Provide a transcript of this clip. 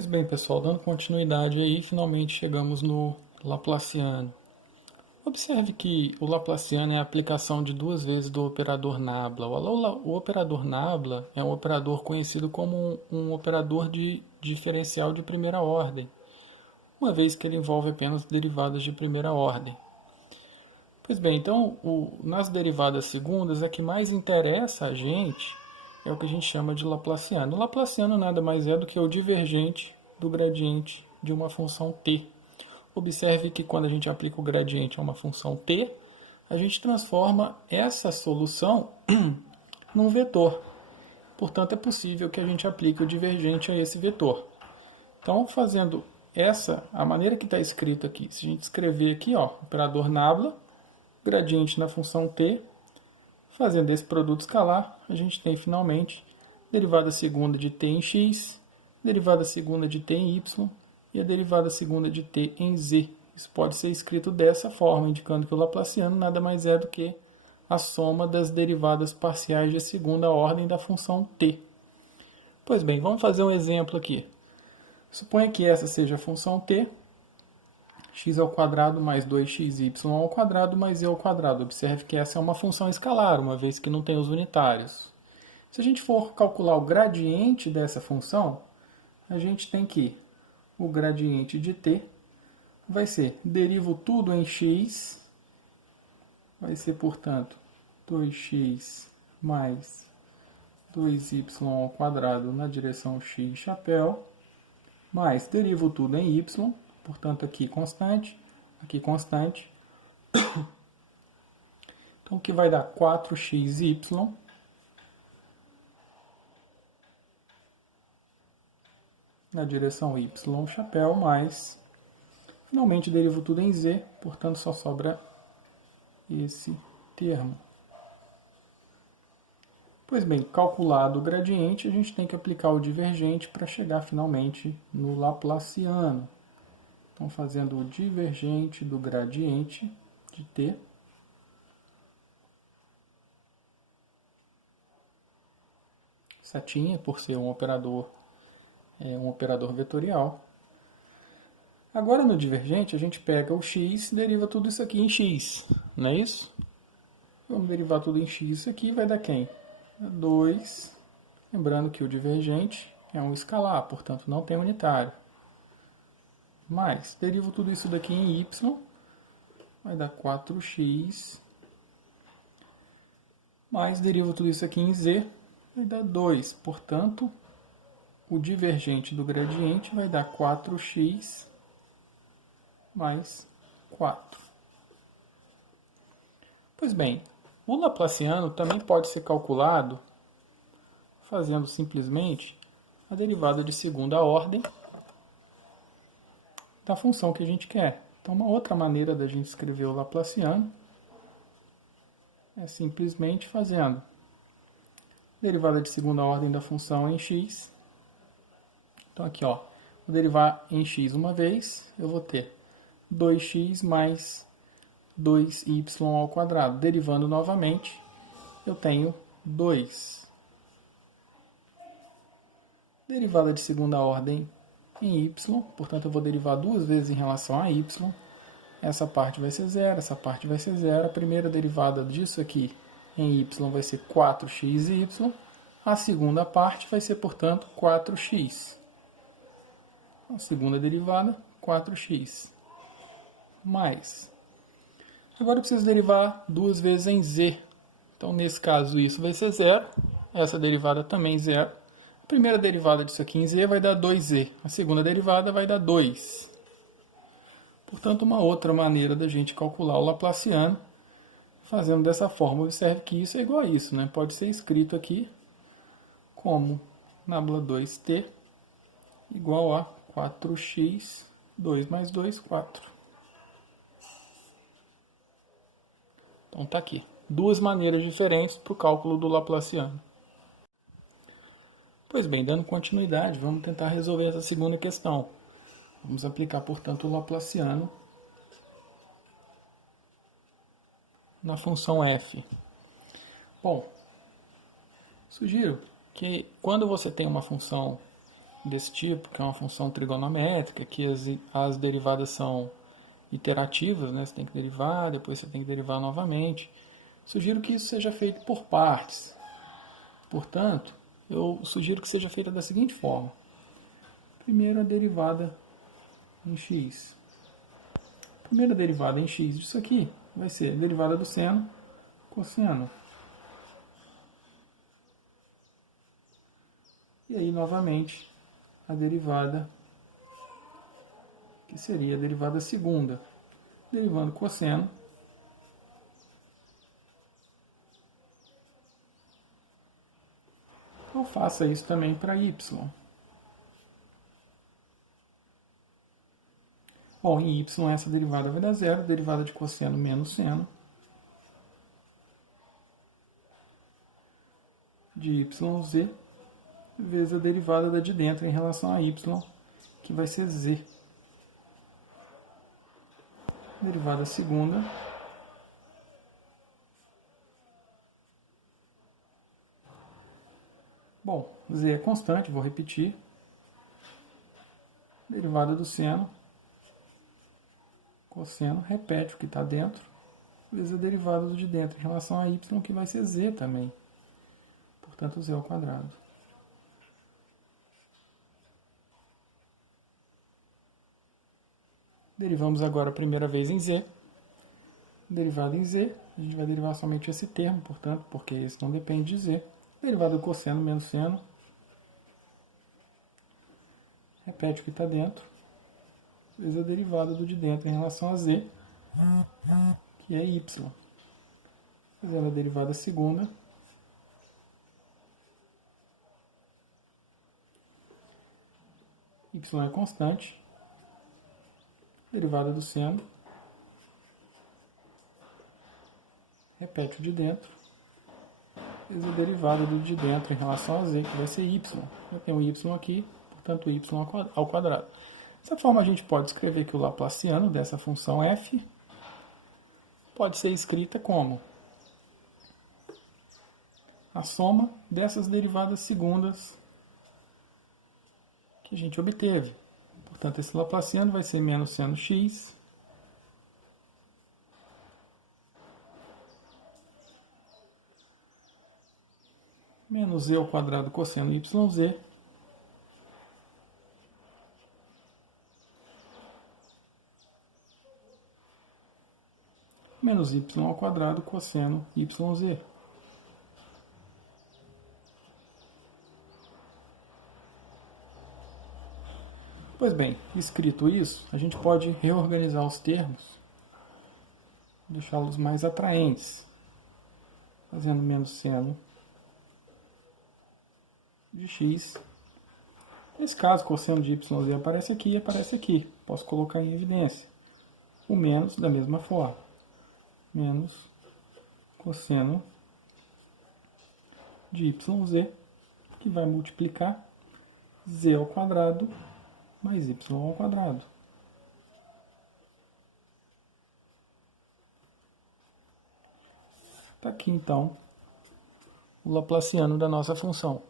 Pois bem, pessoal, dando continuidade aí, finalmente chegamos no Laplaciano. Observe que o Laplaciano é a aplicação de duas vezes do operador nabla. O operador nabla é um operador conhecido como um operador de diferencial de primeira ordem, uma vez que ele envolve apenas derivadas de primeira ordem. Pois bem, então, nas derivadas segundas, a que mais interessa a gente é o que a gente chama de Laplaciano. O Laplaciano nada mais é do que o divergente do gradiente de uma função t. Observe que quando a gente aplica o gradiente a uma função t, a gente transforma essa solução num vetor. Portanto, é possível que a gente aplique o divergente a esse vetor. Então, fazendo a maneira que está escrito aqui, se a gente escrever aqui, operador nabla, gradiente na função t, fazendo esse produto escalar, a gente tem finalmente derivada segunda de t em x, derivada segunda de t em y e a derivada segunda de t em z. Isso pode ser escrito dessa forma, indicando que o Laplaciano nada mais é do que a soma das derivadas parciais de segunda ordem da função t. Pois bem, vamos fazer um exemplo aqui. Suponha que essa seja a função t, x ao quadrado mais 2xy ao quadrado mais e ao quadrado. Observe que essa é uma função escalar, uma vez que não tem os unitários. Se a gente for calcular o gradiente dessa função, a gente tem que o gradiente de t vai ser, derivo tudo em x, vai ser, portanto, 2x mais 2y ao quadrado na direção x chapéu, mais derivo tudo em y, portanto aqui constante. Então o que vai dar 4xy na direção y chapéu, mais, finalmente derivo tudo em z, portanto só sobra esse termo. Pois bem, calculado o gradiente, a gente tem que aplicar o divergente para chegar finalmente no Laplaciano. Então, fazendo o divergente do gradiente de t, setinha, por ser um operador vetorial. Agora, no divergente, a gente pega o x e deriva tudo isso aqui em x, não é isso? Vamos derivar tudo em x, isso aqui vai dar quem? 2, lembrando que o divergente é um escalar, portanto não tem unitário. Mais, derivo tudo isso daqui em y, vai dar 4x, mais derivo tudo isso aqui em z, vai dar 2. Portanto, o divergente do gradiente vai dar 4x mais 4. Pois bem, o Laplaciano também pode ser calculado fazendo simplesmente a derivada de segunda ordem da função que a gente quer. Então, uma outra maneira da gente escrever o Laplaciano é simplesmente fazendo derivada de segunda ordem da função em x. Então, aqui, vou derivar em x uma vez, eu vou ter 2x mais 2y ao quadrado. Derivando novamente, eu tenho 2. Derivada de segunda ordem em y, portanto eu vou derivar duas vezes em relação a y. Essa parte vai ser zero, essa parte vai ser zero. A primeira derivada disso aqui em y vai ser 4xy. A segunda parte vai ser, portanto, 4x. A segunda derivada, 4x. Mais. Agora eu preciso derivar duas vezes em z. Então, nesse caso, isso vai ser zero. Essa derivada também zero. A primeira derivada disso aqui em z vai dar 2z. A segunda derivada vai dar 2. Portanto, uma outra maneira da gente calcular o Laplaciano, fazendo dessa forma. Observe que isso é igual a isso, né? Pode ser escrito aqui como nabla 2t igual a 4x, 2 mais 2, 4. Então está aqui. Duas maneiras diferentes para o cálculo do Laplaciano. Pois bem, dando continuidade, vamos tentar resolver essa segunda questão. Vamos aplicar, portanto, o Laplaciano na função f. Bom, sugiro que quando você tem uma função desse tipo, que é uma função trigonométrica, que as derivadas são iterativas, né? Você tem que derivar, depois você tem que derivar novamente. Sugiro que isso seja feito por partes. Portanto, eu sugiro que seja feita da seguinte forma. Primeiro a derivada em x. A primeira derivada em x disso aqui vai ser a derivada do seno, cosseno. E aí, novamente, a derivada, que seria a derivada segunda. Derivando cosseno, eu faço isso também para y. Bom, em y essa derivada vai dar zero, derivada de cosseno menos seno de yz vezes a derivada da de dentro em relação a y, que vai ser z. Derivada segunda bom, z é constante, vou repetir. Derivada do seno, cosseno, repete o que está dentro, vezes a derivada do de dentro em relação a y, que vai ser z também. Portanto, z ao quadrado. Derivamos agora a primeira vez em z. Derivada em z, a gente vai derivar somente esse termo, portanto, porque esse não depende de z. Derivada do cosseno menos seno. Repete o que está dentro, vezes a derivada do de dentro em relação a z, que é y. Fazendo a derivada segunda, y é constante, derivada do seno, repete o de dentro, vezes a derivada do de dentro em relação a z, que vai ser y. Eu tenho y aqui, portanto y ao quadrado. Dessa forma a gente pode escrever que o laplaciano dessa função f pode ser escrita como a soma dessas derivadas segundas que a gente obteve. Portanto, esse laplaciano vai ser menos seno x menos z ao quadrado cosseno yz menos y ao quadrado cosseno yz. Pois bem, escrito isso, a gente pode reorganizar os termos, deixá-los mais atraentes, fazendo menos seno de x. Nesse caso, cosseno de yz aparece aqui e aparece aqui. Posso colocar em evidência. O menos da mesma forma. Menos cosseno de yz, que vai multiplicar z ao quadrado mais y ao quadrado. Está aqui, então, o laplaciano da nossa função.